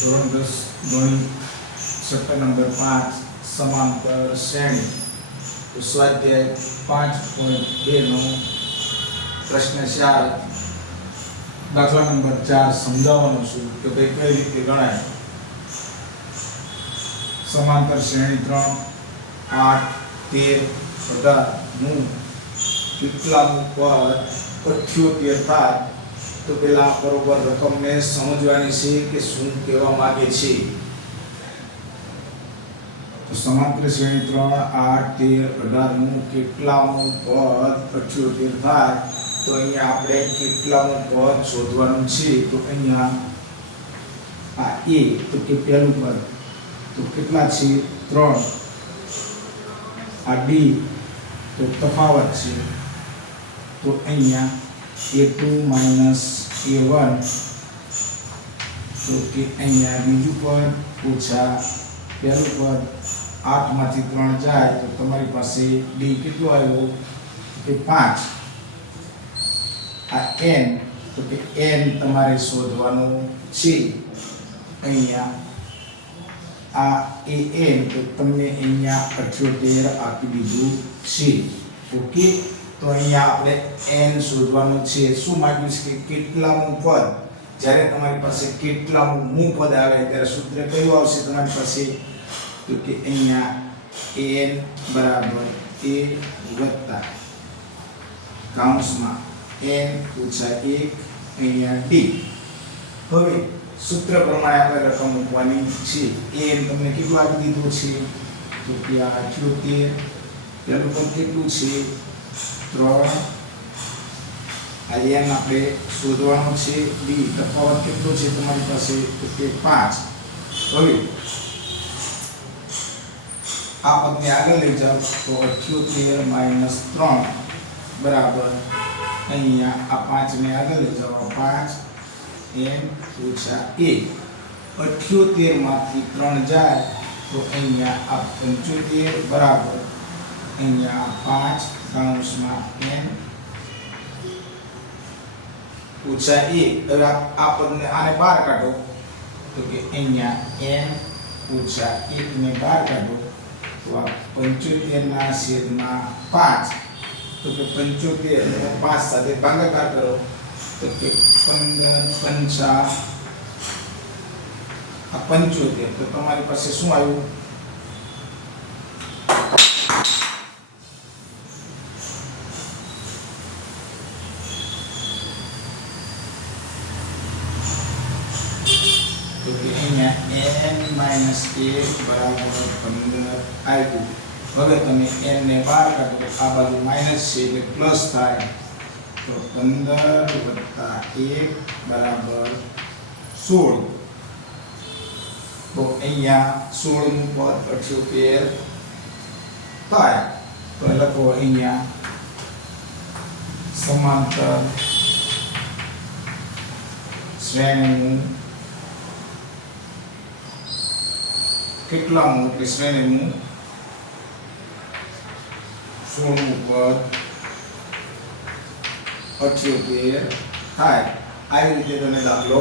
ધોરણ 10 ગણિત chapter number 5 સમાંતર શ્રેણી. તો સ્વાધ્યાય 5.2 નો પ્રશ્ન 4 દાખલા નંબર 4 સમજાવવાનો છું કે ભાઈ કઈ રીતે ગણાય. સમાંતર શ્રેણી 3 8 13 18 નું કેટલામું પદ 78 થાય તો પેલા બરોબર રકમને સમજવાની છે કે શું કહેવા માંગે છે. તો સમાંતર શ્રેણી 3 8 13 18 નું કેટલામું પદ 78 થાય તો અહીંયા આપણે કેટલામું પદ શોધવાનું છે. તો અહીંયા આ a તો કે પહેલું પદ તો કેટલા છે 3, આ d તો તફાવત છે તો અહીંયા a2 a1 તો કે અહીંયા બીજું પદ ઓછા પહેલું પદ 8 માંથી 3 જાય તો તમારી પાસે d કેટલો આવ્યો કે 5. આ n તો કે n તમારે શોધવાનું છે. અહીંયા આ an તો તમને અહીંયા 78 આપી દીધું છે. ઓકે, તો અહીંયા આપણે n શોધવાનું છે. શું માંગ્યું છે કે કેટલામું પદ. જ્યારે તમારી પાસે કેટલામું પદ આવે ત્યારે સૂત્ર કયું આવશે તમારી પાસે તો કે અહીંયા n બરાબર a વત્તા કૌંસમાં n ઓછા 1 અહીંયા d. હવે સૂત્ર પ્રમાણે આપણે રકમ મૂકવાની છે. n તમને કેટલું આપી દીધું છે તો કે આ 78. પેલું પદ કેટલું છે 3. આ n આપણે શોધવાનું છે. d તફાવત કેટલો છે તમારી પાસે તો કે 5. હવે આ પદને આગળ લઈ જાઓ તો 78 - 3 બરાબર અહીંયા આ 5 ને આગળ લઈ જાઓ 5 n ઓછા 1. 78 માંથી 3 જાય તો અહીંયા આ 75 બરાબર અહીંયા 5 કૌંસમાં n ઓછા 1. હવે આ પદને આને બહાર કાઢો તો કે અહીંયા n ઓછા 1 ને બહાર કાઢો તો આ 75 ના છેદમાં 5 તો કે 75 ને 5 સાથે ભાગાકાર કરો તો કે 15 5 આ 75 તો તમારી પાસે શું આવ્યું તો કે અહીંયા n - 1 બરાબર 15 આવ્યું. હવે તમે n ને બહાર કાઢો આ બાજુ માઈનસ છે એટલે પ્લસ થાય તો 15 + 1 બરાબર 16. તો અહીંયા 16 નું પદ 78 થાય તો લખો અહીંયા સમાંતર શ્રેણીનું કેટલામું એટલે શ્રેણીનું 16મું પદ 78 થાય. આવી રીતે તમે દાખલો